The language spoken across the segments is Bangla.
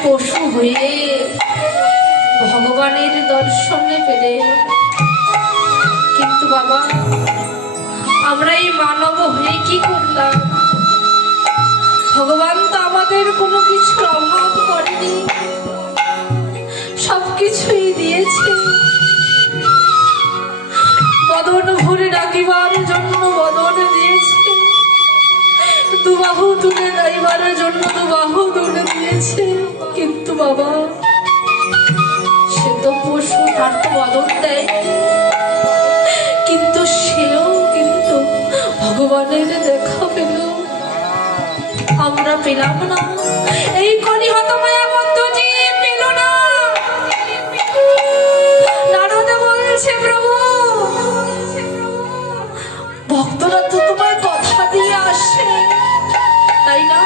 পশু হয়ে ভগবানের দর্শনে পেলে, কিন্তু বাবা আমরা এই মানব হয়ে কি করলাম? ভগবান তো আমাদের কোনো কিছুর অভাব করেনি, সবকিছুই দিয়েছে। বদন ভরে ডাকিবার জন্য বদন দিয়েছে, দুবাহু তুলে গাইবার জন্য দুবাহু তুলে দিয়েছে। কিন্তু বাবা সে তো পশু, তার তো বদন দেয়, কিন্তু সেও কিন্তু ভগবানের দেখা পেল, আমরা পেলাম না। এই কলি হতমায়া বন্ধ যে পেল না। নারদ বলছে প্রভু ভক্তরা তো তোমার কথা দিয়ে আসে, তাই না?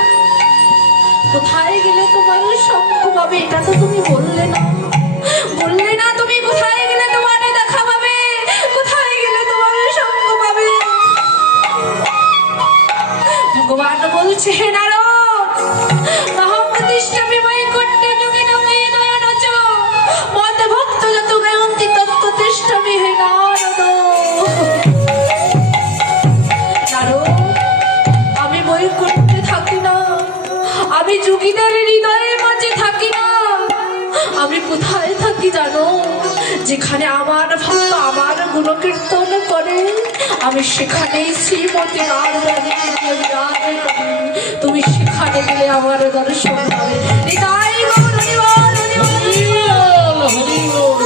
কোথায় গেলে তোমার সঙ্গ পাবে এটা তো তুমি বললে না, বললে না তুমি কোথায় গেলে তোমার দেখা পাবে, কোথায় গেলে তোমার সঙ্গ পাবে। ভগবান বলছে হে নারদ, অহং প্রতিষ্ঠামি বৈকুণ্ঠে যোগিন মে নয়নচ, মদ ভক্ত যত গায়ন্তি তত্ত্ব তিষ্ঠামি হে নারদ। নারদ, আমি বৈকুণ্ঠে থাকি না, আমি যোগীদের হৃদয়ের মাঝে থাকি না, আমি কোথায় থাকি জানো? যেখানে আমার ভক্ত আমার গুণকীর্তন করে, আমি সেখানেই শ্রীমতী রাধারানীকে বিরাজ করি। তুমি সেখানে গেলে আমার দর্শন হবে। নিতাই গৌর হরিবল,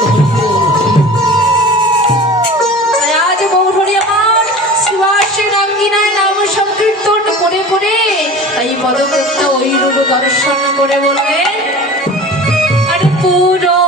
আজ গৌরহরি আমার শিবাসী রঙ্গিনায় নাম সংকীর্তন করে করে তাই পদকৃষ্ণ ওই রূপ দর্শন করে বলবে আরে পুরো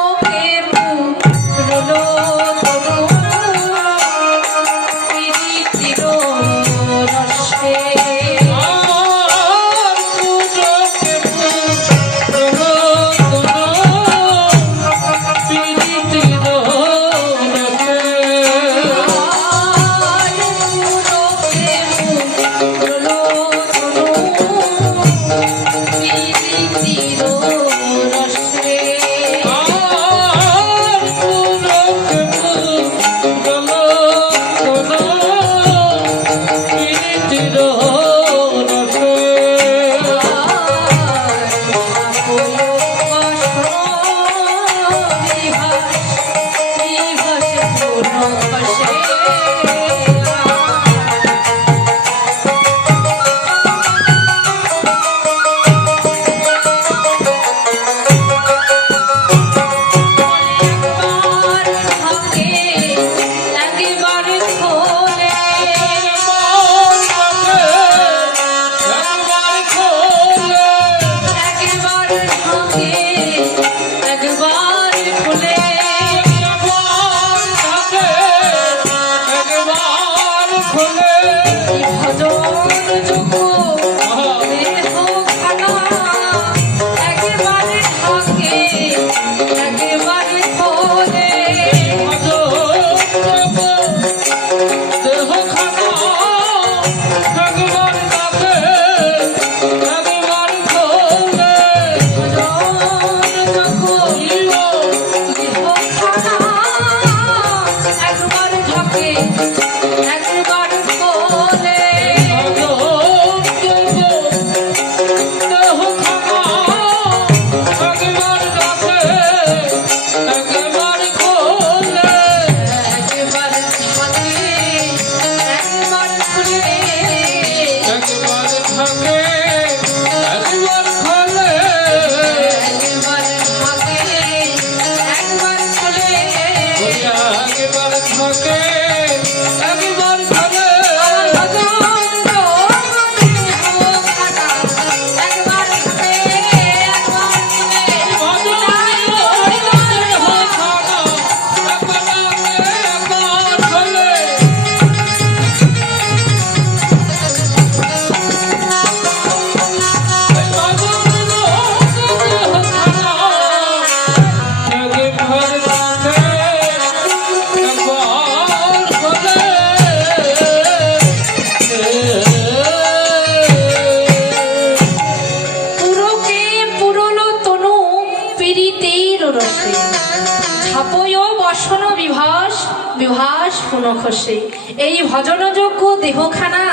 Oh রসে ঝাপয় বসন বিভাস বিভাস পুনঃখসে। এই ভজনযোগ্য দেহখানা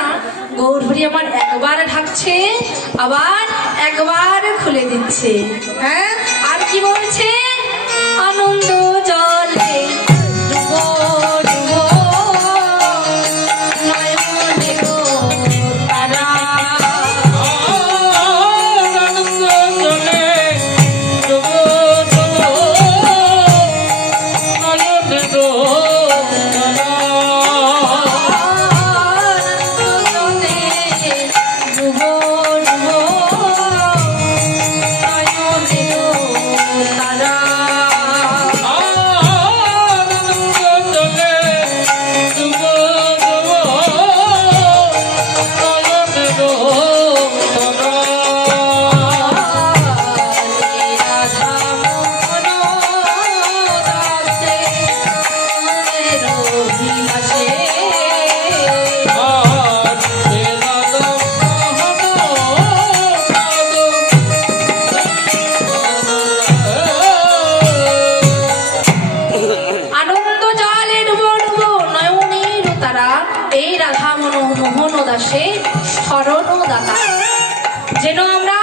গৌরহরি আমার একবার ঢাকছে আবার একবার খুলে দিচ্ছে। হ্যাঁ, আর কি বলছে? আনন্দ জলে ডুবো ডুবো নয়নে গো তারা। যেন আমরা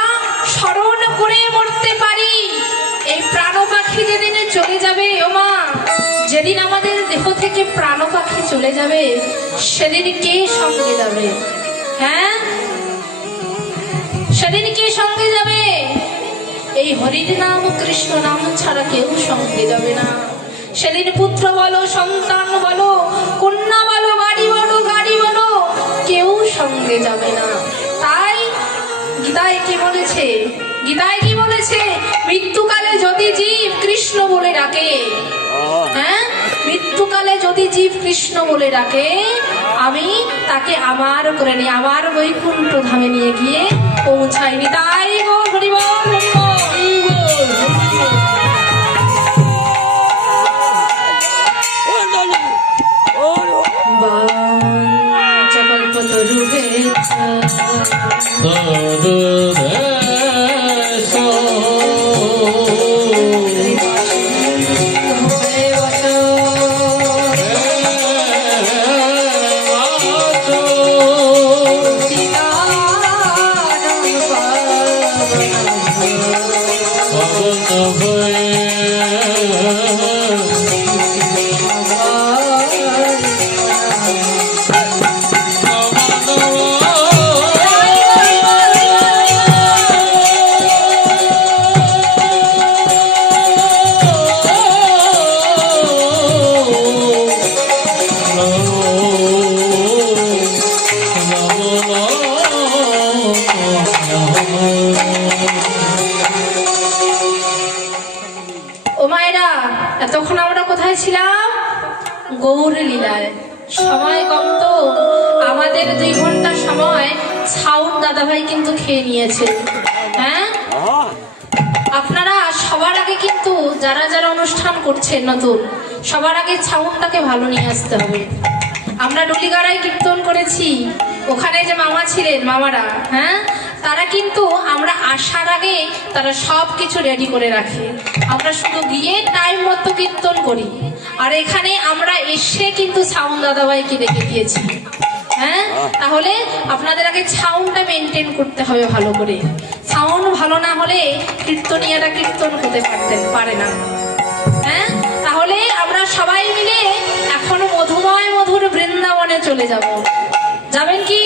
স্মরণ করে মরতে পারি। এই প্রাণ পাখি যেদিনে চলে যাবে, ও মা, যেদিন আমাদের দেহ থেকে প্রাণ পাখি চলে যাবে সেদিন কে সঙ্গে যাবে? হ্যাঁ, সেদিন কে সঙ্গে যাবে? এই হরির নাম কৃষ্ণ নাম ছাড়া কেউ সঙ্গে যাবে না। সেদিন পুত্র বলো, সন্তান বলো, কন্যা বলো, বাড়ি বলো, গাড়ি বলো, কেউ সঙ্গে যাবে না। তাই গীতায় কি বলেছে? গীতায় কি বলেছে? মৃত্যুকালে যদি জীব কৃষ্ণ বলে ডাকে, হ্যাঁ, মৃত্যুকালে যদি জীব কৃষ্ণ বলে ডাকে, আমি তাকে আমার করে নিয়ে আমার বৈকুণ্ঠ ধামে নিয়ে গিয়ে পৌঁছাইনি। তাই গো হরি বল, হরি বল। এতক্ষণ আমরা কোথায় ছিলাম? গৌর লীলায়। সময় কম তো, আমাদের 2 ঘন্টা সময় ছাউন দাদাভাই কিন্তু খেয়ে নিয়েছে। হ্যাঁ, আপনারা সবার আগে কিন্তু যারা যারা অনুষ্ঠান করছেন নতুন, সবার আগে ছাউনটাকে ভালো নিয়ে আসতে হবে। আমরা ডুলিগাড়ায় কীর্তন করেছি, ওখানে যে মামা ছিলেন, মামারা, হ্যাঁ, তারা কিন্তু আমরা আসার আগে তারা সব কিছু রেডি করে রাখে। আমরা শুধু গিয়ে টাইম মতো কীর্তন করি। আর এখানে আমরা এসে কিন্তু সাউন্ড দাদাভাইকে রেখে দিয়েছি। হ্যাঁ, তাহলে আপনাদের আগে সাউন্ডটা মেনটেন করতে হবে ভালো করে। সাউন্ড ভালো না হলে কীর্তনীয়রা কীর্তন করতে পারে না। হ্যাঁ, তাহলে আমরা সবাই মিলে এখন মধুময় মধুর বৃন্দাবনে চলে যাব। যাবেন কি?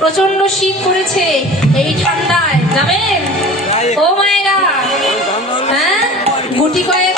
প্রচন্ড শীত পড়েছে, এই ঠান্ডায় যাবেন? ও মায়েরা, হ্যাঁ, গুটি কয়েক